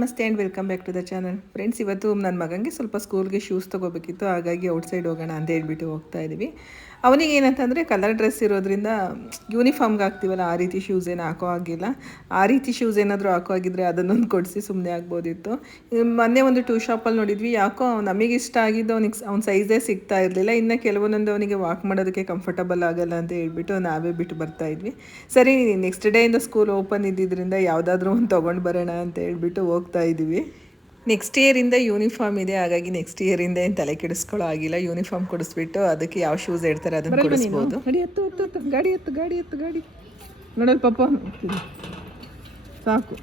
ನಮಸ್ತೆ and welcome back to the channel friends ಇವತ್ತು ನನ್ನ ಮಗನಿಗೆ ಸ್ವಲ್ಪ ಸ್ಕೂಲ್ಗೆ ಶೂಸ್ ತೊಗೋಬೇಕಿತ್ತು. ಹಾಗಾಗಿ ಔಟ್ಸೈಡ್ ಹೋಗೋಣ ಅಂತ ಹೇಳ್ಬಿಟ್ಟು ಹೋಗ್ತಾ ಇದ್ದೀವಿ ಅವನಿಗೆ ಏನಂತಂದರೆ ಕಲರ್ ಡ್ರೆಸ್ ಇರೋದ್ರಿಂದ ಯೂನಿಫಾರ್ಮ್ಗೆ ಹಾಕ್ತೀವಲ್ಲ ಆ ರೀತಿ ಶೂಸ್ ಏನು ಹಾಕೋ ಆಗಿಲ್ಲ ಆ ರೀತಿ ಶೂಸ್ ಏನಾದರೂ ಹಾಕೋ ಆಗಿದ್ರೆ ಅದನ್ನೊಂದು ಕೊಡಿಸಿ ಸುಮ್ಮನೆ ಆಗ್ಬೋದಿತ್ತು. ಮೊನ್ನೆ ಒಂದು ಟೂ ಶಾಪಲ್ಲಿ ನೋಡಿದ್ವಿ, ಯಾಕೋ ನಮಗೆ ಇಷ್ಟ ಆಗಿದ್ದು ಅವ್ನಿಗೆ ಅವ್ನ ಸೈಜೇ ಸಿಗ್ತಾ ಇರಲಿಲ್ಲ. ಇನ್ನು ಕೆಲವೊಂದೊಂದು ಅವನಿಗೆ ವಾಕ್ ಮಾಡೋದಕ್ಕೆ ಕಂಫರ್ಟಬಲ್ ಆಗಲ್ಲ ಅಂತ ಹೇಳ್ಬಿಟ್ಟು ನಾವೇ ಬಿಟ್ಟು ಬರ್ತಾ ಇದ್ವಿ. ಸರಿ ನೆಕ್ಸ್ಟ್ ಡೇಯಿಂದ ಸ್ಕೂಲ್ ಓಪನ್ ಇದ್ದಿದ್ದರಿಂದ ಯಾವುದಾದ್ರೂ ಒಂದು ತೊಗೊಂಡು ಬರೋಣ ಅಂತ ಹೇಳ್ಬಿಟ್ಟು ಹೋಗ್ತಾ ಇದ್ದೀವಿ. ನೆಕ್ಸ್ಟ್ ಇಯರಿಂದ ಯೂನಿಫಾರ್ಮ್ ಇದೆ ಹಾಗಾಗಿ ನೆಕ್ಸ್ಟ್ ಇಯರಿಂದ ಏನು ತಲೆ ಕೆಡಿಸ್ಕೊಳ್ಳೋ ಆಗಿಲ್ಲ ಯೂನಿಫಾರ್ಮ್ ಕೊಡಿಸ್ಬಿಟ್ಟು ಅದಕ್ಕೆ ಯಾವ ಶೂಸ್ ಇಡ್ತಾರೆ ಅದನ್ನು ಕೊಡಿಸ್ಬೋದು. ಗಾಡಿ ಎತ್ತು ಎತ್ತು ಗಾಡಿ ಎತ್ತು ಗಾಡಿ ಎತ್ತು ಗಾಡಿ. ನೋಡಲ್ ಪಾಪ. ಸಾಕು.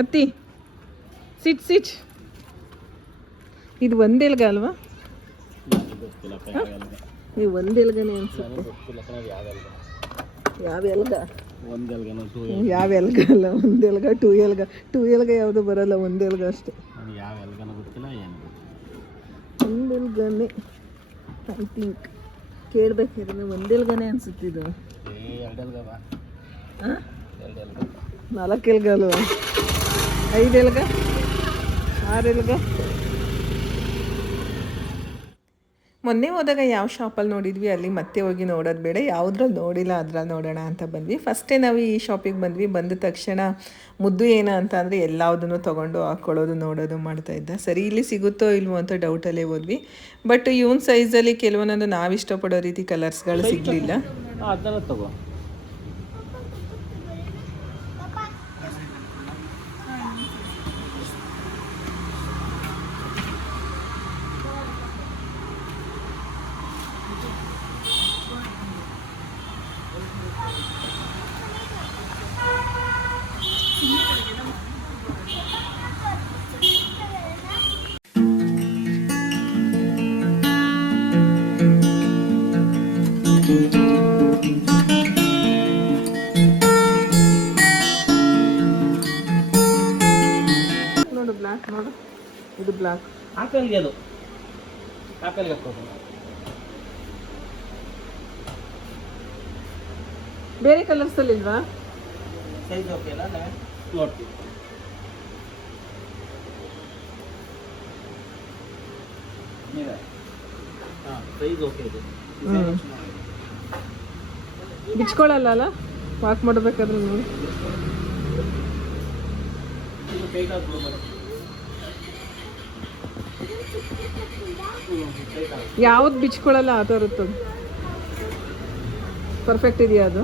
ಅತ್ತಿ ಸಿಟ್ ಸಿಟ್ ಇದು ಒಂದೇಲ್ಗ ಅಲ್ವಾ? ನೀವು ಒಂದೆಲ್ಗನೆ ಅನ್ಸುತ್ತೆ. ಯಾವ ಎಲ್ಗ? ಯಾವ ಎಲ್ಗ ಅಲ್ಲ ಒಂದೆಲ್ಗ ಟೂ ಎಲ್ಗ. ಟೂ ಎಲ್ಗ ಯಾವುದು ಬರಲ್ಲ ಒಂದೆಲ್ಗ ಅಷ್ಟೇ. ನನಗೆ ಯಾವ ಎಲ್ಗನ ಗೊತ್ತಿಲ್ಲ ಏನು ಗೊತ್ತಿಲ್ಲ. ಒಂದೆಲ್ಗನೆ ಐ ಥಿಂಕ್ ಕೇಳ್ಬೇಕಾದ್ರೆ ಒಂದೆಲ್ಗನೆ ಅನ್ಸುತ್ತಿದ್ದು ಎಲ್ಗ. ನಾಲ್ಕು ಎಲ್ಗ ಅಲ್ವಾ? ಐದು ಎಲ್ಗ? ಆರು ಎಲ್ಗ? ಮೊನ್ನೆ ಹೋದಾಗ ಯಾವ ಶಾಪಲ್ಲಿ ನೋಡಿದ್ವಿ ಅಲ್ಲಿ ಮತ್ತೆ ಹೋಗಿ ನೋಡೋದು ಬೇಡ ಯಾವುದ್ರಲ್ಲಿ ನೋಡಿಲ್ಲ ಅದ್ರಲ್ಲಿ ನೋಡೋಣ ಅಂತ ಬಂದ್ವಿ. ಫಸ್ಟೇ ನಾವು ಈ ಶಾಪಿಗೆ ಬಂದ್ವಿ ಬಂದ ತಕ್ಷಣ ಮುದ್ದು ಏನ ಅಂತ ಅಂದರೆ ಎಲ್ಲದನ್ನು ತೊಗೊಂಡು ಹಾಕ್ಕೊಳ್ಳೋದು ನೋಡೋದು ಮಾಡ್ತಾ ಇದ್ದ. ಸರಿ ಇಲ್ಲಿ ಸಿಗುತ್ತೋ ಇಲ್ವೋ ಅಂತ ಡೌಟಲ್ಲೇ ಹೋದ್ವಿ. ಬಟ್ ಇವನ್ ಸೈಜಲ್ಲಿ ಕೆಲವೊಂದೊಂದು ನಾವು ಇಷ್ಟಪಡೋ ರೀತಿ ಕಲರ್ಸ್ಗಳು ಸಿಗಲಿಲ್ಲ. ಆಪಲ್ಗೆ ಅದು. ಆಪಲ್ಗೆ ಹಾಕೋದು ಬೇರೆ ಕಲರ್ಸಲ್ಲಿ ಇಲ್ವಾ? ಸೈಜ್ ಓಕೆ ಅಲ್ಲ ನೋಡ್ತೀವಿ ನೀವೇ ಸೈಜ್ ಓಕೆ ಇದೆ. ಬಿಚ್ಕೊಳ್ಳಲ್ಲ ಅಲ್ಲ? ವಾಕ್ ಮಾಡಬೇಕಾದ್ರೆ ನೋಡಿ. ಯಾವ್ದು ಬಿಚ್ಕೊಳ್ಳಲ್ಲ ಆ ಥರದ್ದು ಪರ್ಫೆಕ್ಟ್ ಇದೆಯಾ ಅದು.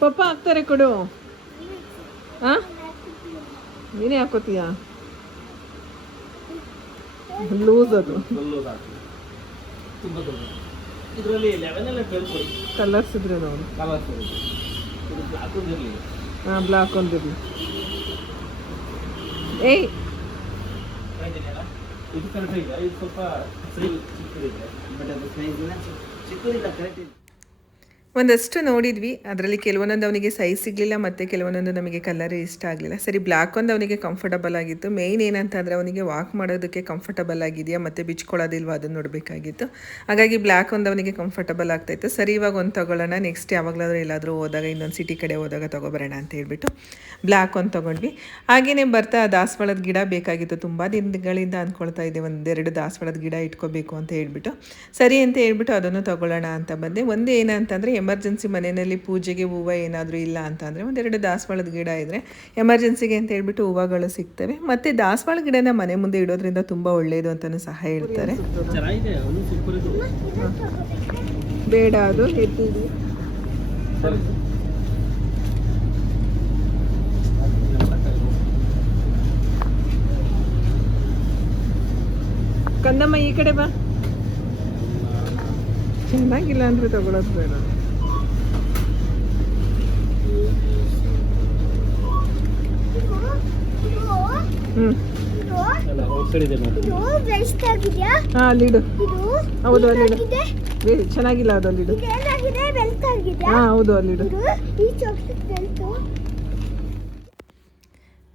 ಪಪ್ಪ ಹಾಕ್ತಾರೆ ಕೊಡು. ಹಾ ನೀನೇ ಹಾಕೋತೀಯಾ? ಲೂಸ್ ಅದು. ಇದರಲ್ಲಿ ಲೆವೆನ್ ಎಲ್ಲ ಕೊಡಿ. ಕಲರ್ಸ್ ಇದ್ರೆ ನೋಡಿ. ಕಲರ್ಸ್ ಇದು ಬ್ಲಾಕ್ ಒಂದು ಇರಲಿ. ಹಾಂ ಬ್ಲಾಕ್ ಒಂದಿರಲಿ ಏಯ್! ಇದು ಕರೆಕ್ಟ್ ಇದೆ. ಇದು ಸ್ವಲ್ಪ ಸೈಜ್ ಚಿಕ್ಕದಿದೆ. ಬಟ್ ಅದು ಸೈಜ್ ಚಿಕ್ಕದಿಲ್ಲ ಕರೆಕ್ಟ್ ಇದೆ. ಒಂದಷ್ಟು ನೋಡಿದ್ವಿ. ಅದರಲ್ಲಿ ಕೆಲವೊಂದೊಂದು ಅವನಿಗೆ ಸೈಜ್ ಸಿಗಲಿಲ್ಲ, ಮತ್ತು ಕೆಲವೊಂದೊಂದು ನಮಗೆ ಕಲರ್ ಇಷ್ಟ ಆಗಲಿಲ್ಲ. ಸರಿ ಬ್ಲ್ಯಾಕ್ ಒಂದು ಅವನಿಗೆ ಕಂಫರ್ಟಬಲ್ ಆಗಿತ್ತು. ಮೇಯ್ನ್ ಏನಂತಂದರೆ ಅವನಿಗೆ ವಾಕ್ ಮಾಡೋದಕ್ಕೆ ಕಂಫರ್ಟಬಲ್ ಆಗಿದೆಯಾ, ಮತ್ತು ಬಿಚ್ಕೊಳ್ಳೋದಿಲ್ವಾ ಅದನ್ನು ನೋಡಬೇಕಾಗಿತ್ತು. ಹಾಗಾಗಿ ಬ್ಲ್ಯಾಕ್ ಒಂದು ಅವನಿಗೆ ಕಂಫರ್ಟಬಲ್ ಆಗ್ತಾಯಿತ್ತು ಸರಿ, ಇವಾಗ ಒಂದು ತೊಗೊಳ್ಳೋಣ. ನೆಕ್ಸ್ಟ್ ಯಾವಾಗಲಾದರೂ ಎಲ್ಲಾದರೂ ಹೋದಾಗ, ಇನ್ನೊಂದು ಸಿಟಿ ಕಡೆ ಹೋದಾಗ ತೊಗೊಬರೋಣ ಅಂತ ಹೇಳ್ಬಿಟ್ಟು ಬ್ಲ್ಯಾಕ್ ಒಂದು ತೊಗೊಂಡ್ವಿ. ಹಾಗೆಯೇ ಬರ್ತಾ ದಾಸವಾಳದ ಗಿಡ ಬೇಕಾಗಿತ್ತು. ತುಂಬ ದಿನಗಳಿಂದ ಅಂದ್ಕೊಳ್ತಾ ಇದ್ದೆ, ಒಂದೆರಡು ದಾಸವಾಳದ ಗಿಡ ಇಟ್ಕೋಬೇಕು ಅಂತ ಹೇಳ್ಬಿಟ್ಟು. ಸರಿ ಅಂತ ಹೇಳ್ಬಿಟ್ಟು ಅದನ್ನು ತೊಗೊಳ್ಳೋಣ ಅಂತ ಬಂದೆ. ಒಂದು ಏನಂತಂದರೆ ಎಮರ್ಜೆನ್ಸಿ ಮನೆಯಲ್ಲಿ ಪೂಜೆಗೆ ಹೂವು ಏನಾದರೂ ಇಲ್ಲ ಅಂತಂದರೆ ಒಂದೆರಡು ದಾಸವಾಳದ ಗಿಡ ಇದ್ದರೆ ಎಮರ್ಜೆನ್ಸಿಗೆ ಅಂತ ಹೇಳ್ಬಿಟ್ಟು ಹೂವುಗಳು ಸಿಗ್ತವೆ. ಮತ್ತು ದಾಸವಾಳ ಗಿಡನ ಮನೆ ಮುಂದೆ ಇಡೋದ್ರಿಂದ ತುಂಬ ಒಳ್ಳೆಯದು ಅಂತಲೂ ಸಹ ಹೇಳ್ತಾರೆ. ಬೇಡ ಅದು ಕನ್ನಮ್ಮ ಕಂದಮ್ಮ, ಈ ಕಡೆ ಬಾ. ಚೆನ್ನಾಗಿಲ್ಲ ಅಂದ್ರೆ ತಗೊಳೋದು ಬೇಡ ಹ್ಞೂ ಎಲ್ಲ ಔಟ್ ಸೈಡ್ ಇದೆ ನೋಡಿ ಇದು ವೇಸ್ಟ್ ಆಗಿದೆಯಾ ಹಾಂ ಇದು ಹೌದು ಅಲ್ಲಿಡು ಚೆನ್ನಾಗಿಲ್ಲ ಅದು ಅಲ್ಲಿಡು ಹಾಂ ಹೌದು ಅಲ್ಲಿಡು ಇದು ಈ ಚಾಕ್ಲೇಟ್ ವೆಲ್ತು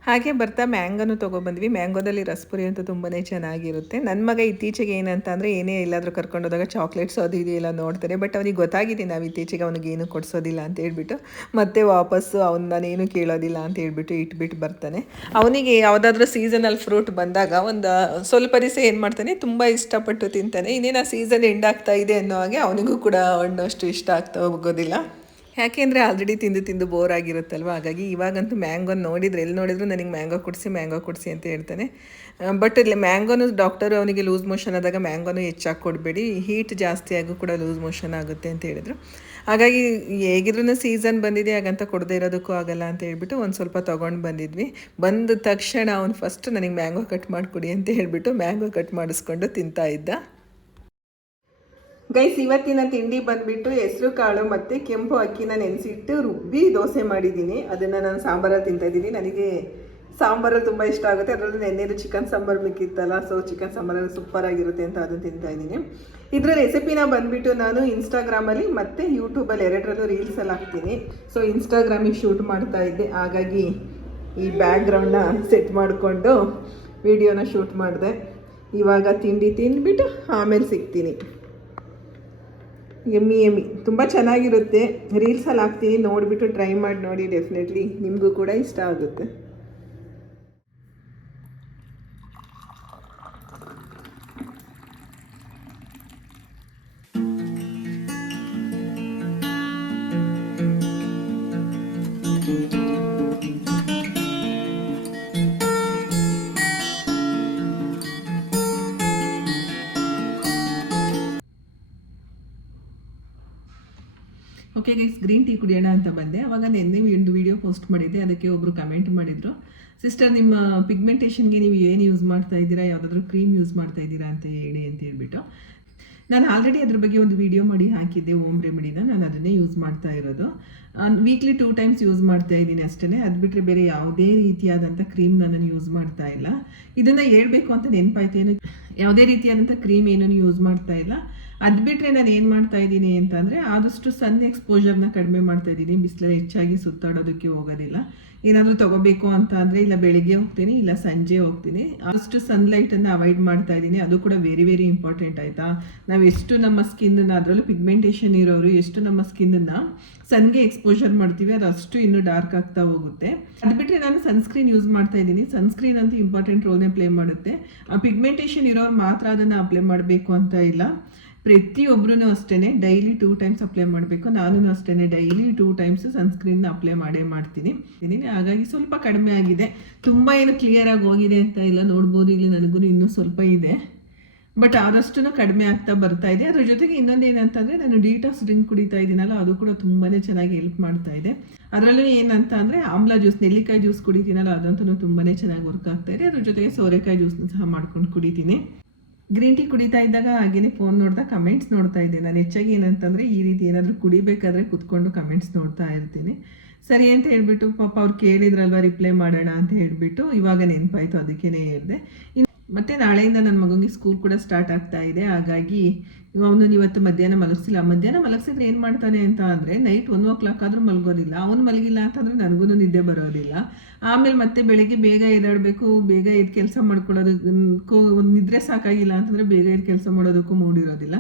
ಹಾಗೆ ಬರ್ತಾ ಮ್ಯಾಂಗೋನು ತೊಗೊಬಂದ್ವಿ. ಮ್ಯಾಂಗೋದಲ್ಲಿ ರಸ್ಪುರಿ ಅಂತೂ ತುಂಬಾ ಚೆನ್ನಾಗಿರುತ್ತೆ. ನನ್ನ ಮಗ ಇತ್ತೀಚೆಗೆ ಏನಂತ ಅಂದರೆ ಏನೇ ಎಲ್ಲಾದರೂ ಕರ್ಕೊಂಡೋದಾಗ ಚಾಕ್ಲೇಟ್ಸ್ ಅದು ಇದೆಯಲ್ಲ ನೋಡ್ತಾರೆ. ಬಟ್ ಅವನಿಗೆ ಗೊತ್ತಾಗಿದೆ ನಾವು ಇತ್ತೀಚೆಗೆ ಅವನಿಗೆ ಏನು ಕೊಡಿಸೋದಿಲ್ಲ ಅಂತ ಹೇಳ್ಬಿಟ್ಟು. ಮತ್ತೆ ವಾಪಸ್ಸು ಅವ್ನು ನಾನೇನು ಕೇಳೋದಿಲ್ಲ ಅಂತ ಹೇಳ್ಬಿಟ್ಟು ಇಟ್ಬಿಟ್ಟು ಬರ್ತಾನೆ. ಅವನಿಗೆ ಯಾವುದಾದ್ರೂ ಸೀಸನಲ್ ಫ್ರೂಟ್ ಬಂದಾಗ ಒಂದು ಸ್ವಲ್ಪ ದಿವಸ ಏನು ಮಾಡ್ತಾನೆ, ತುಂಬ ಇಷ್ಟಪಟ್ಟು ತಿಂತಾನೆ. ಇನ್ನೇನು ಆ ಸೀಸನ್ ಎಂಡ್ ಆಗ್ತಾ ಇದೆ ಅನ್ನೋ ಹಾಗೆ ಅವನಿಗೂ ಕೂಡ ಹಣ್ಣು ಅಷ್ಟು ಇಷ್ಟ ಆಗ್ತಾ ಹೋಗೋದಿಲ್ಲ. ಯಾಕೆಂದರೆ ಆಲ್ರೆಡಿ ತಿಂದು ತಿಂದು ಬೋರ್ ಆಗಿರುತ್ತಲ್ವ? ಹಾಗಾಗಿ ಇವಾಗಂತೂ ಮ್ಯಾಂಗೋ ನೋಡಿದರೆ ಎಲ್ಲಿ ನೋಡಿದ್ರು ನನಗೆ ಮ್ಯಾಂಗೋ ಕೊಡಿಸಿ ಮ್ಯಾಂಗೋ ಕೊಡಿಸಿ ಅಂತ ಹೇಳ್ತಾನೆ. ಬಟ್ ಇಲ್ಲಿ ಮ್ಯಾಂಗೋನು ಡಾಕ್ಟರು ಅವನಿಗೆ ಲೂಸ್ ಮೋಷನ್ ಆದಾಗ ಮ್ಯಾಂಗೋನು ಹೆಚ್ಚಾಗಿ ಕೊಡಬೇಡಿ. ಹೀಟ್ ಜಾಸ್ತಿ ಆಗು ಕೂಡ ಲೂಸ್ ಮೋಷನ್ ಆಗುತ್ತೆ ಅಂತ ಹೇಳಿದ್ರು. ಹಾಗಾಗಿ ಹೇಗಿದ್ರೂ ಸೀಸನ್ ಬಂದಿದೆ, ಹಾಗಂತ ಕೊಡದೇ ಇರೋದಕ್ಕೂ ಆಗಲ್ಲ ಅಂತ ಹೇಳ್ಬಿಟ್ಟು ಒಂದು ಸ್ವಲ್ಪ ತೊಗೊಂಡು ಬಂದಿದ್ವಿ. ಬಂದ ತಕ್ಷಣ ಅವ್ನು ಫಸ್ಟ್ ನನಗೆ ಮ್ಯಾಂಗೋ ಕಟ್ ಮಾಡಿಕೊಡಿ ಅಂತ ಹೇಳಿಬಿಟ್ಟು ಮ್ಯಾಂಗೋ ಕಟ್ ಮಾಡಿಸ್ಕೊಂಡು ತಿಂತಾ ಇದ್ದ. ಗೈಸ್, ಇವತ್ತಿನ ತಿಂಡಿ ಬಂದ್ಬಿಟ್ಟು ಹೆಸರು, ಕಾಳು ಮತ್ತು ಕೆಂಪು ಅಕ್ಕಿನ ನೆನೆಸಿಟ್ಟು ರುಬ್ಬಿ ದೋಸೆ ಮಾಡಿದ್ದೀನಿ. ಅದನ್ನು ನಾನು ಸಾಂಬಾರಲ್ಲಿ ತಿಂತಾ ಇದ್ದೀನಿ. ನನಗೆ ಸಾಂಬಾರಲ್ಲಿ ತುಂಬ ಇಷ್ಟ ಆಗುತ್ತೆ. ಅದರಲ್ಲಿ ನೆನ್ನೆದು ಚಿಕನ್ ಸಾಂಬಾರು ಮಿಕ್ಕಿತ್ತಲ್ಲ ಸೊ ಚಿಕನ್ ಸಾಂಬಾರಲ್ಲಿ ಸೂಪರ್ ಆಗಿರುತ್ತೆ ಅಂತ ಅದನ್ನು ತಿಂತಾ ಇದ್ದೀನಿ. ಇದರ ರೆಸಿಪಿನ ಬಂದ್ಬಿಟ್ಟು ನಾನು ಇನ್ಸ್ಟಾಗ್ರಾಮಲ್ಲಿ ಮತ್ತು ಯೂಟ್ಯೂಬಲ್ಲಿ ಎರಡರಲ್ಲೂ ರೀಲ್ಸಲ್ಲಿ ಹಾಕ್ತೀನಿ. ಸೊ ಇನ್ಸ್ಟಾಗ್ರಾಮಿಗೆ ಶೂಟ್ ಮಾಡ್ತಾ ಇದ್ದೆ. ಹಾಗಾಗಿ ಈ ಬ್ಯಾಕ್ಗ್ರೌಂಡ್ನ ಸೆಟ್ ಮಾಡಿಕೊಂಡು ವಿಡಿಯೋನ ಶೂಟ್ ಮಾಡಿದೆ. ಇವಾಗ ತಿಂಡಿ ತಿಂದ್ಬಿಟ್ಟು ಆಮೇಲೆ ಸಿಗ್ತೀನಿ. ಎಮ್ಮಿ ಎಮ್ಮಿ ತುಂಬ ಚೆನ್ನಾಗಿರುತ್ತೆ. ರೀಲ್ಸಲ್ಲಿ ಹಾಕ್ತೀನಿ. ನೋಡಿಬಿಟ್ಟು ಟ್ರೈ ಮಾಡಿ ನೋಡಿ ಡೆಫಿನೆಟ್ಲಿ ನಿಮಗೂ ಕೂಡ ಇಷ್ಟ ಆಗುತ್ತೆ. ಓಕೆ ಗೈಸ್ ಗ್ರೀನ್ ಟೀ ಕುಡಿಯೋಣ ಅಂತ ಬಂದೆ. ಅವಾಗ ನಿನ್ನೆ ಒಂದು ವಿಡಿಯೋ ಪೋಸ್ಟ್ ಮಾಡಿದ್ದೆ. ಅದಕ್ಕೆ ಒಬ್ಬರು ಕಮೆಂಟ್ ಮಾಡಿದರು. ಸಿಸ್ಟರ್ ನಿಮ್ಮ ಪಿಗ್ಮೆಂಟೇಷನ್ಗೆ ನೀವು ಏನು ಯೂಸ್ ಮಾಡ್ತಾ ಇದ್ದೀರಾ? ಯಾವುದಾದ್ರೂ ಕ್ರೀಮ್ ಯೂಸ್ ಮಾಡ್ತಾ ಇದ್ದೀರಾ ಅಂತ ಹೇಳಿ ಅಂತ ಹೇಳ್ಬಿಟ್ಟು. ನಾನು ಆಲ್ರೆಡಿ ಅದ್ರ ಬಗ್ಗೆ ಒಂದು ವಿಡಿಯೋ ಮಾಡಿ ಹಾಕಿದ್ದೆ ಓಮ್ ರೆಮಿಡಿನ. ನಾನು ಅದನ್ನೇ ಯೂಸ್ ಮಾಡ್ತಾ ಇರೋದು. ವೀಕ್ಲಿ ಟೂ ಟೈಮ್ಸ್ ಯೂಸ್ ಮಾಡ್ತಾ ಇದ್ದೀನಿ ಅಷ್ಟೇ ಅದು ಬಿಟ್ಟರೆ ಬೇರೆ ಯಾವುದೇ ರೀತಿಯಾದಂಥ ಕ್ರೀಮ್ ನಾನು ಯೂಸ್ ಮಾಡ್ತಾ ಇಲ್ಲ. ಇದನ್ನು ಹೇಳಬೇಕು ಅಂತ ನೆನಪಾಯ್ತೇನು ಯಾವುದೇ ರೀತಿಯಾದಂಥ ಕ್ರೀಮ್ ಏನೂ ಯೂಸ್ ಮಾಡ್ತಾ ಇಲ್ಲ. ಅದು ಬಿಟ್ಟರೆ ನಾನು ಏನು ಮಾಡ್ತಾ ಇದ್ದೀನಿ ಅಂತಂದರೆ ಆದಷ್ಟು ಸನ್ ಎಕ್ಸ್ಪೋಜರ್ನ ಕಡಿಮೆ ಮಾಡ್ತಾ ಇದ್ದೀನಿ. ಬಿಸಿಲಲ್ಲಿ ಹೆಚ್ಚಾಗಿ ಸುತ್ತಾಡೋದಕ್ಕೆ ಹೋಗೋದಿಲ್ಲ. ಏನಾದರೂ ತಗೋಬೇಕು ಅಂತ ಅಂದರೆ ಇಲ್ಲ ಬೆಳಿಗ್ಗೆ ಹೋಗ್ತೀನಿ, ಇಲ್ಲ ಸಂಜೆ ಹೋಗ್ತೀನಿ. ಆದಷ್ಟು ಸನ್ಲೈಟನ್ನು ಅವಾಯ್ಡ್ ಮಾಡ್ತಾ ಇದ್ದೀನಿ. ಅದು ಕೂಡ ವೆರಿ ವೆರಿ ಇಂಪಾರ್ಟೆಂಟ್ ಆಯಿತಾ? ನಾವು ಎಷ್ಟು ನಮ್ಮ ಸ್ಕಿನ್ನನ್ನು ಅದರಲ್ಲೂ ಪಿಗ್ಮೆಂಟೇಷನ್ ಇರೋರು ಎಷ್ಟು ನಮ್ಮ ಸ್ಕಿನ್ನನ್ನು ಸನ್ಗೆ ಎಕ್ಸ್ಪೋಜರ್ ಮಾಡ್ತೀವಿ, ಅದು ಅಷ್ಟು ಇನ್ನೂ ಡಾರ್ಕ್ ಆಗ್ತಾ ಹೋಗುತ್ತೆ. ಅದು ಬಿಟ್ಟರೆ ನಾನು ಸನ್ಸ್ಕ್ರೀನ್ ಯೂಸ್ ಮಾಡ್ತಾ ಇದ್ದೀನಿ. ಸನ್ಸ್ಕ್ರೀನ್ ಅಂತೂ ಇಂಪಾರ್ಟೆಂಟ್ ರೋಲ್ನೇ ಪ್ಲೇ ಮಾಡುತ್ತೆ. ಆ ಪಿಗ್ಮೆಂಟೇಷನ್ ಇರೋರು ಮಾತ್ರ ಅದನ್ನು ಅಪ್ಲೈ ಮಾಡಬೇಕು ಅಂತ ಇಲ್ಲ. ಪ್ರತಿಯೊಬ್ಬರೂ ಅಷ್ಟೇ ಡೈಲಿ ಟೂ ಟೈಮ್ಸ್ ಅಪ್ಲೈ ಮಾಡಬೇಕು. ನಾನು ಅಷ್ಟೇ daily two times sunscreen apply ಮಾಡೇ ಮಾಡ್ತೀನಿ. ಹಾಗಾಗಿ ಸ್ವಲ್ಪ ಕಡಿಮೆ ಆಗಿದೆ. ತುಂಬ ಏನು ಕ್ಲಿಯರಾಗಿ ಹೋಗಿದೆ ಅಂತ ಇಲ್ಲ ನೋಡ್ಬೋದು. ಇಲ್ಲಿ ನನಗೂ ಇನ್ನೂ ಸ್ವಲ್ಪ ಇದೆ. ಬಟ್ ಆದಷ್ಟು ಕಡಿಮೆ ಆಗ್ತಾ ಬರ್ತಾ ಇದೆ. ಅದ್ರ ಜೊತೆಗೆ ಇನ್ನೊಂದು ಏನಂತಂದರೆ ನಾನು ಡೀಟಾಕ್ಸ್ ಡ್ರಿಂಕ್ ಕುಡಿತಾ ಇದ್ದೀನಲ್ಲ, ಅದು ಕೂಡ ತುಂಬಾ ಚೆನ್ನಾಗಿ ಹೆಲ್ಪ್ ಮಾಡ್ತಾ ಇದೆ. ಅದರಲ್ಲೂ ಏನಂತ ಅಂದರೆ ಆಮ್ಲ ಜ್ಯೂಸ್ ನೆಲ್ಲಿಕಾಯಿ ಜ್ಯೂಸ್ ಕುಡಿತೀನಲ್ಲ, ಅದಂತೂ ತುಂಬಾ ಚೆನ್ನಾಗಿ ವರ್ಕ್ ಆಗ್ತಾ ಇದೆ. ಅದ್ರ ಜೊತೆಗೆ ಸೋರೆಕಾಯಿ ಜ್ಯೂಸ್ನ ಸಹ ಮಾಡ್ಕೊಂಡು ಕುಡಿತೀನಿ. ಗ್ರೀನ್ ಟೀ ಕುಡಿತಾ ಇದ್ದಾಗ ಹಾಗೇನೆ ಫೋನ್ ನೋಡ್ತಾ ಕಮೆಂಟ್ಸ್ ನೋಡ್ತಾ ಇದ್ದೆ. ನಾನು ಹೆಚ್ಚಾಗಿ ಏನಂತಂದರೆ ಈ ರೀತಿ ಏನಾದರೂ ಕುಡಿಬೇಕಾದ್ರೆ ಕುತ್ಕೊಂಡು ಕಮೆಂಟ್ಸ್ ನೋಡ್ತಾ ಇರ್ತೀನಿ. ಸರಿ ಅಂತ ಹೇಳ್ಬಿಟ್ಟು ಪಾಪ ಅವ್ರು ಕೇಳಿದ್ರಲ್ವ ರಿಪ್ಲೈ ಮಾಡೋಣ ಅಂತ ಹೇಳ್ಬಿಟ್ಟು ಇವಾಗ ನೆನಪಾಯಿತು ಅದಕ್ಕೇ ಹೇಳಿದೆ. ಮತ್ತು ನಾಳೆಯಿಂದ ನನ್ನ ಮಗನಿಗೆ ಸ್ಕೂಲ್ ಕೂಡ ಸ್ಟಾರ್ಟ್ ಆಗ್ತಾ ಇದೆ. ಹಾಗಾಗಿ ಅವನು ಇವತ್ತು ಮಧ್ಯಾಹ್ನ ಮಲಗಿಸಿಲ್ಲ. ಮಧ್ಯಾಹ್ನ ಮಲಗಿಸಿದ್ರೆ ಏನು ಮಾಡ್ತಾನೆ ಅಂತ ಅಂದರೆ ನೈಟ್ ಒನ್ ಓ ಕ್ಲಾಕ್ ಆದರೂ ಮಲಗೋದಿಲ್ಲ. ಅವನು ಮಲಗಿಲ್ಲ ಅಂತಂದರೆ ನನಗೂ ನಿದ್ದೆ ಬರೋದಿಲ್ಲ. ಆಮೇಲೆ ಮತ್ತೆ ಬೆಳಿಗ್ಗೆ ಬೇಗ ಎದ್ದಾಡಬೇಕು. ಬೇಗ ಎದ್ದು ಕೆಲಸ ಮಾಡ್ಕೊಳ್ಳೋದಕ್ಕೂ ನಿದ್ರೆ ಸಾಕಾಗಿಲ್ಲ ಅಂತಂದರೆ ಬೇಗ ಎದ್ದು ಕೆಲಸ ಮಾಡೋದಕ್ಕೂ ಮೂಡಿರೋದಿಲ್ಲ.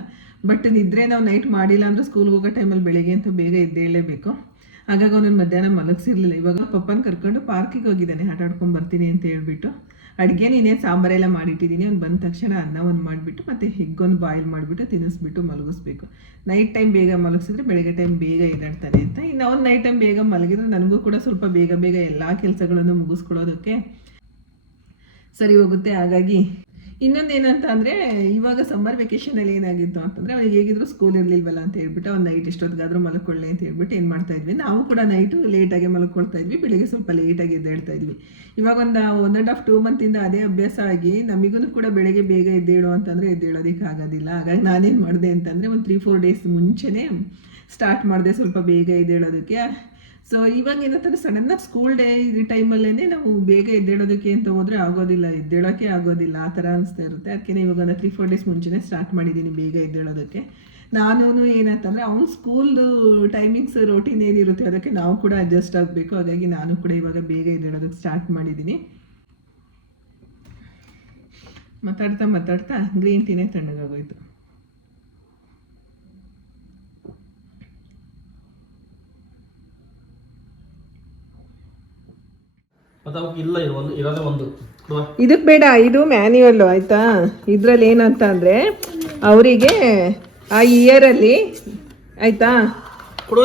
ಬಟ್ ನಿದ್ರೆ ನಾವು ನೈಟ್ ಮಾಡಿಲ್ಲ ಅಂದರೆ ಸ್ಕೂಲ್ಗೆ ಹೋಗೋ ಟೈಮಲ್ಲಿ ಬೆಳಿಗ್ಗೆ ಅಂತ ಬೇಗ ಎದ್ದೇಳಲೇಬೇಕು ಹಾಗಾಗಿ ಅವನನ್ನು ಮಧ್ಯಾಹ್ನ ಮಲಗಿಸಿರ್ಲಿಲ್ಲ. ಇವಾಗ ಪಪ್ಪನ ಕರ್ಕೊಂಡು ಪಾರ್ಕಿಗೆ ಹೋಗಿದ್ದಾನೆ. ಆಟ ಆಡ್ಕೊಂಡು ಬರ್ತೀನಿ ಅಂತ ಹೇಳ್ಬಿಟ್ಟು. ಅಡುಗೆ ನೀನೇ ಸಾಂಬಾರೆಲ್ಲ ಮಾಡಿಟ್ಟಿದ್ದೀನಿ. ಅವ್ನು ಬಂದ ತಕ್ಷಣ ಅನ್ನ ಒಂದು ಮಾಡಿಬಿಟ್ಟು, ಮತ್ತು ಹೆಗ್ಗೊಂದು ಬಾಯ್ಲ್ ಮಾಡಿಬಿಟ್ಟು ತಿನ್ನಿಸ್ಬಿಟ್ಟು ಮಲಗಿಸ್ಬೇಕು. ನೈಟ್ ಟೈಮ್ ಬೇಗ ಮಲಗಿಸಿದ್ರೆ ಬೆಳಗ್ಗೆ ಟೈಮ್ ಬೇಗ ಎದ್ದಾಡ್ತಾನೆ ಅಂತ. ಇನ್ನು ಅವ್ನು ನೈಟ್ ಟೈಮ್ ಬೇಗ ಮಲಗಿದ್ರೆ ನನಗೂ ಕೂಡ ಸ್ವಲ್ಪ ಬೇಗ ಬೇಗ ಎಲ್ಲ ಕೆಲಸಗಳನ್ನು ಮುಗಿಸ್ಕೊಳ್ಳೋದಕ್ಕೆ ಸರಿ ಹೋಗುತ್ತೆ. ಹಾಗಾಗಿ ಇನ್ನೊಂದು ಏನಂತ ಅಂದರೆ, ಇವಾಗ ಸಮ್ಮರ್ ವೆಕೇಷನಲ್ಲಿ ಏನಾಗಿತ್ತು ಅಂತಂದರೆ ಅವನಿಗೆ ಹೇಗಿದ್ರು ಸ್ಕೂಲ್ ಇರಲಿಲ್ವಲ್ಲ ಅಂತ ಹೇಳ್ಬಿಟ್ಟು ಒಂದು ನೈಟ್ ಇಷ್ಟೊತ್ತಿಗಾದರೂ ಮಲ್ಕೊಳ್ಳಿ ಅಂತ ಹೇಳ್ಬಿಟ್ಟು ಏನು ಮಾಡ್ತಾ ಇದ್ವಿ. ನಾವು ಕೂಡ ನೈಟು ಲೇಟಾಗಿ ಮಲ್ಕೊಳ್ತಾ ಇದ್ವಿ. ಬೆಳಿಗ್ಗೆ ಸ್ವಲ್ಪ ಲೇಟಾಗಿ ಎದ್ದೇಳ್ತಾ ಇದ್ವಿ. ಇವಾಗ ಒಂದು ಒನ್ ಆ್ಯಂಡ್ ಹಾಫ್ ಟೂ ಮಂತಿಂದ ಅದೇ ಅಭ್ಯಾಸ ಆಗಿ ನಮಗೂ ಕೂಡ ಬೆಳಗ್ಗೆ ಬೇಗ ಎದ್ದೇಳು ಅಂತಂದರೆ ಎದ್ದೇಳೋದಕ್ಕೆ ಆಗೋದಿಲ್ಲ. ಹಾಗಾಗಿ ನಾನೇನು ಮಾಡಿದೆ ಅಂತಂದರೆ ಒಂದು ತ್ರೀ ಫೋರ್ ಡೇಸ್ ಮುಂಚೆನೇ ಸ್ಟಾರ್ಟ್ ಮಾಡಿದೆ ಸ್ವಲ್ಪ ಬೇಗ ಎದ್ದೇಳೋದಕ್ಕೆ. ಸೊ ಇವಾಗ ಏನಂತಂದ್ರೆ ಆಗಿ ಸ್ಕೂಲ್ ಡೇ ಟೈಮಲ್ಲೇ ನಾವು ಬೇಗ ಎದ್ದೇಳೋದಕ್ಕೆ ಅಂತ ಹೋದ್ರೆ ಆಗೋದಿಲ್ಲ ಎದ್ದೇಳೋಕ್ಕೆ ಆಗೋದಿಲ್ಲ, ಆ ಥರ ಅನಿಸ್ತಾ ಇರುತ್ತೆ. ಅದಕ್ಕೆ ಇವಾಗ ಒಂದು ತ್ರೀ ಫೋರ್ ಡೇಸ್ ಮುಂಚೆನೇ ಸ್ಟಾರ್ಟ್ ಮಾಡಿದ್ದೀನಿ ಬೇಗ ಎದ್ದೇಳೋದಕ್ಕೆ. ನಾನು ಏನಂತಂದರೆ, ಅವ್ನು ಸ್ಕೂಲ್ದು ಟೈಮಿಂಗ್ಸ್ ರೋಟೀನ್ ಏನಿರುತ್ತೆ, ಅದಕ್ಕೆ ನಾವು ಕೂಡ ಅಡ್ಜಸ್ಟ್ ಆಗಬೇಕು. ಹಾಗಾಗಿ ನಾನು ಕೂಡ ಇವಾಗ ಬೇಗ ಎದ್ದೇಳೋದಕ್ಕೆ ಸ್ಟಾರ್ಟ್ ಮಾಡಿದ್ದೀನಿ ಮಾತಾಡ್ತಾ ಮಾತಾಡ್ತಾ ಗ್ರೀನ್ ಟೀನೇ ತಣ್ಣಗಾಗೋಯ್ತು. ಮತ್ತೆ ಅವಕ್ಕೆ ಇಲ್ಲ ಇದು ಒಂದು ಇರೋದೇ ಒಂದು. ಕೊಡುವ. ಇದಕ್ಕೆ ಬೇಡ ಇದು ಮ್ಯಾನ್ಯುವಲ್ ಆಯ್ತಾ? ಇದ್ರಲ್ಲಿ ಏನಂತ ಅಂದರೆ ಅವರಿಗೆ ಆ ಇಯರಲ್ಲಿ ಆಯ್ತಾ?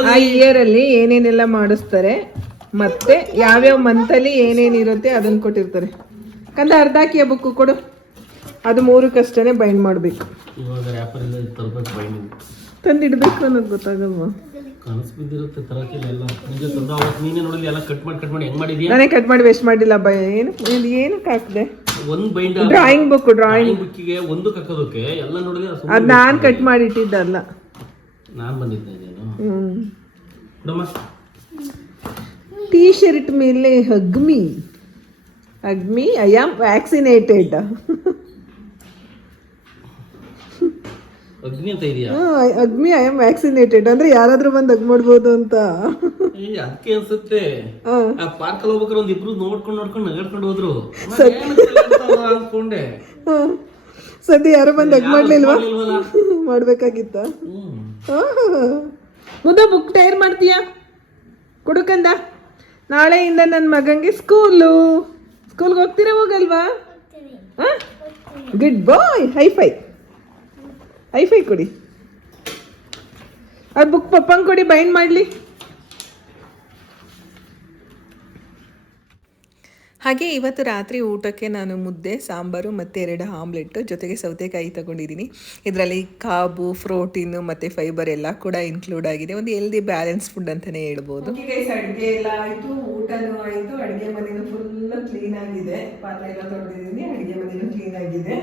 ಆ ಇಯರಲ್ಲಿ ಏನೇನೆಲ್ಲ ಮಾಡಿಸ್ತಾರೆ ಮತ್ತೆ ಯಾವ್ಯಾವ ಮಂತಲ್ಲಿ ಏನೇನಿರುತ್ತೆ ಅದನ್ನು ಕೊಟ್ಟಿರ್ತಾರೆ. ಕಂದ ಅರ್ಧ ಹಾಕಿಯ ಬುಕ್ಕು ಕೊಡು. ಅದು ಮೂರಕ್ಕಷ್ಟೇ ಬೈಂಡ್ ಮಾಡಬೇಕು. ತಂದಿಡ್ಬೇಕು ಅನ್ನೋದು ಗೊತ್ತಾಗಲ್ವಾ? ಕನಸು ಬಿದ್ದಿರುತ್ತೆ ತರಕಿಲ್ಲ ಎಲ್ಲ. ನಿಜ ತಂದ ಅವತ್ತು ನೀನೇ ನೋಡಲಿ ಎಲ್ಲ ಕಟ್ ಮಾಡಿ ಕಟ್ ಮಾಡಿ ಹೆಂಗ್ ಮಾಡಿದ್ಯಾ? ನಾನೇ ಕಟ್ ಮಾಡಿ ವೇಸ್ಟ್ ಮಾಡಿಲ್ಲ ಬೈ ಏನು ಇದು ಏನಕ್ಕೆ ಹಾಕಿದೆ? ಒಂದ್ ಬೈಂಡ್ ಡ್ರಾಯಿಂಗ್ ಬುಕ್ ಡ್ರಾಯಿಂಗ್ ಬುಕ್ಕಿಗೆ ಒಂದು ಕಕ್ಕೋದಕ್ಕೆ ಎಲ್ಲ ನೋಡಿದ್ರೆ ಅದು ನಾನು ಕಟ್ ಮಾಡಿ ಇಟ್ಟಿದ್ದಲ್ಲ ನಾನು ಬಂದಿದ್ದೆ ನೀನು ಹ್ಞೂ ಟೀ ಶರ್ಟ್ ಮೇಲೆ hug me. Hug me I am vaccinated ಅಗ್ನಿ ಅಂತ ಇದೆಯಾ? ಅಗ್ಮಿ ಐ ಆಮ್ ವ್ಯಾಕ್ಸಿನೇಟೆಡ್ ಅಂದ್ರೆ ಯಾರಾದ್ರೂ ಬಂದು ಅಗ್ ಮಾಡ್ಬೋದು ಅಂತ. ಏ ಅದಕ್ಕೆ ಅನ್ಸುತ್ತೆ. ಆ, ಪಾರ್ಕ್ ಅಲ್ಲಿ ಹೋಗ್ಬೇಕಾದ್ರೆ ಒಂದ್ ಇಬ್ರು ನೋಡ್ಕೊಂಡು ನೋಡ್ಕೊಂಡು ನಗಾಡ್ಕೊಂಡು ಹೋದ್ರು. ಅನ್ಕೊಂಡೆ. ಸದ್ಯ ಯಾರು ಬಂದು ಅಗ್ ಮಾಡ್ಲಿಲ್ವಾ? ಮಾಡ್ಬೇಕಾಗಿತ್ತ. ಹ್ಮ್. ಮುದ ಬುಕ್ ಟೈರ್ ಮಾಡ್ತೀಯಾ? ಕುಡುಕಂದ ನಾಳೆಯಿಂದ ನನ್ನ ಮಗಂಗೆ ಸ್ಕೂಲು. ಸ್ಕೂಲ್ಗೆ ಹೋಗ್ತೀರಾ ಹೋಗಲ್ವಾ? ಗುಡ್ ಬಾಯ್ ಹೈಫೈ ಹೈಫೈ ಕೊಡಿ. ಅದು ಬುಕ್ ಪಪ್ಪಂಗೆ ಕೊಡಿ ಬೈಂಡ್ ಮಾಡಲಿ. ಹಾಗೆ ಇವತ್ತು ರಾತ್ರಿ ಊಟಕ್ಕೆ ನಾನು ಮುದ್ದೆ ಸಾಂಬಾರು ಮತ್ತು ಎರಡು ಆಮ್ಲೆಟ್ಟು ಜೊತೆಗೆ ಸೌತೆಕಾಯಿ ತಗೊಂಡಿದ್ದೀನಿ. ಇದರಲ್ಲಿ ಕಾಬು ಪ್ರೋಟೀನು ಮತ್ತು ಫೈಬರ್ ಎಲ್ಲ ಕೂಡ ಇನ್ಕ್ಲೂಡ್ ಆಗಿದೆ. ಒಂದು ಎಲ್ದಿ ಬ್ಯಾಲೆನ್ಸ್ ಫುಡ್ ಅಂತಲೇ ಹೇಳ್ಬೋದು. ಅಡುಗೆ ಎಲ್ಲ ಆಯಿತು ಊಟನೂ ಆಯಿತು ಅಡುಗೆ ಮನೆಯೂ ಫುಲ್ ಕ್ಲೀನ್ ಆಗಿದೆ. ಪಾತ್ರೆ ಎಲ್ಲ ತೊಳೆದಿದ್ದೀನಿ ಅಡುಗೆ ಮನೆಯೂ ಕ್ಲೀನ್ ಆಗಿದೆ.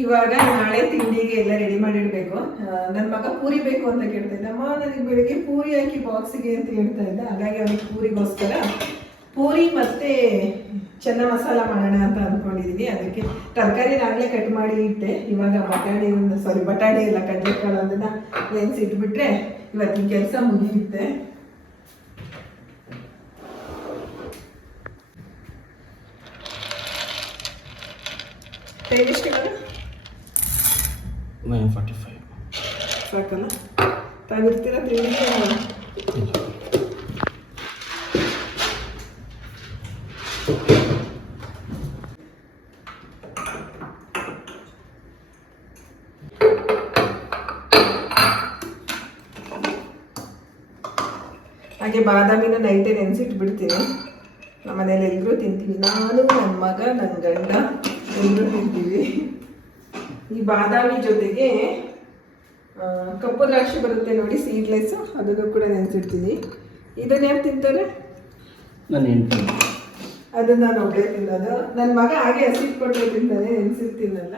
ಇವಾಗ ನಾಳೆ ತಿಂಡಿಗೆ ಎಲ್ಲ ರೆಡಿ ಮಾಡಿಡ್ಬೇಕು. ನನ್ನ ಮಗ ಪೂರಿ ಬೇಕು ಅಂತ ಕೇಳ್ತಾ ಇದ್ದ. ಅಮ್ಮ, ನನಗೆ ಬೆಳಿಗ್ಗೆ ಪೂರಿ ಹಾಕಿ ಬಾಕ್ಸಿಗೆ ಅಂತ ಹೇಳ್ತಾ ಇದ್ದ. ಹಾಗಾಗಿ ಅವನಿಗೆ ಪೂರಿಗೋಸ್ಕರ ಪೂರಿ ಮತ್ತೆ ಚೆನ್ನ ಮಸಾಲ ಮಾಡೋಣ ಅಂತ ಅಂದ್ಕೊಂಡಿದ್ದೀನಿ ಅದಕ್ಕೆ ತರಕಾರಿ ನಾಗಲೇ ಕಟ್ ಮಾಡಿ ಇಟ್ಟೆ. ಇವಾಗ ಬಟಾಣಿ ಸಾರಿ ಬಟಾಣಿ ಎಲ್ಲ ಕಡಲೆಕಾಳು ಲೆನ್ಸ್ ಇಟ್ಬಿಟ್ರೆ ಇವತ್ತಿನ ಕೆಲಸ ಮುಗಿಯುತ್ತೆ. ಇವಾಗ? ನೈನ್ ಫಾರ್ಟಿ ಫೈವ್ ಸಾಕಲ್ಲ ತಾವಿರ್ತೀರ ತಿಂಡಿಗೆ ಹಾಗೆ ಬಾದಾಮಿನ ನೈಟೇ ನೆನೆಸಿಟ್ಬಿಡ್ತೀನಿ ನಮ್ಮ ಮನೇಲಿ ಎಲ್ಲರೂ ತಿಂತೀವಿ ನಾನು ನನ್ನ ಮಗ ನನ್ನ ಗಂಡ ಎಲ್ಲರೂ ತಿಂತೀವಿ ಈ ಬಾದಾಮಿ ಜೊತೆಗೆ ಕಪ್ಪು ದ್ರಾಕ್ಷಿ ಬರುತ್ತೆ ನೋಡಿ ಸೀಡ್ಲೆಸ್ಸು ಅದನ್ನು ಕೂಡ ನೆನೆಸಿಡ್ತೀನಿ. ಇದನ್ನ ಯಾರು ತಿಂತಾರೆ? ಹೆಂಡತಿ. ಅದನ್ನ ನಾನು ಒಬ್ಬಳೇ ತಿನ್ನೋದು. ನನ್ನ ಮಗ ಹಾಗೆ ಹಸಿಟ್ಟು ಕೊಟ್ಟರೆ ತಿಂತಾನೆ ನೆನೆಸಿರ್ತೀನಲ್ಲ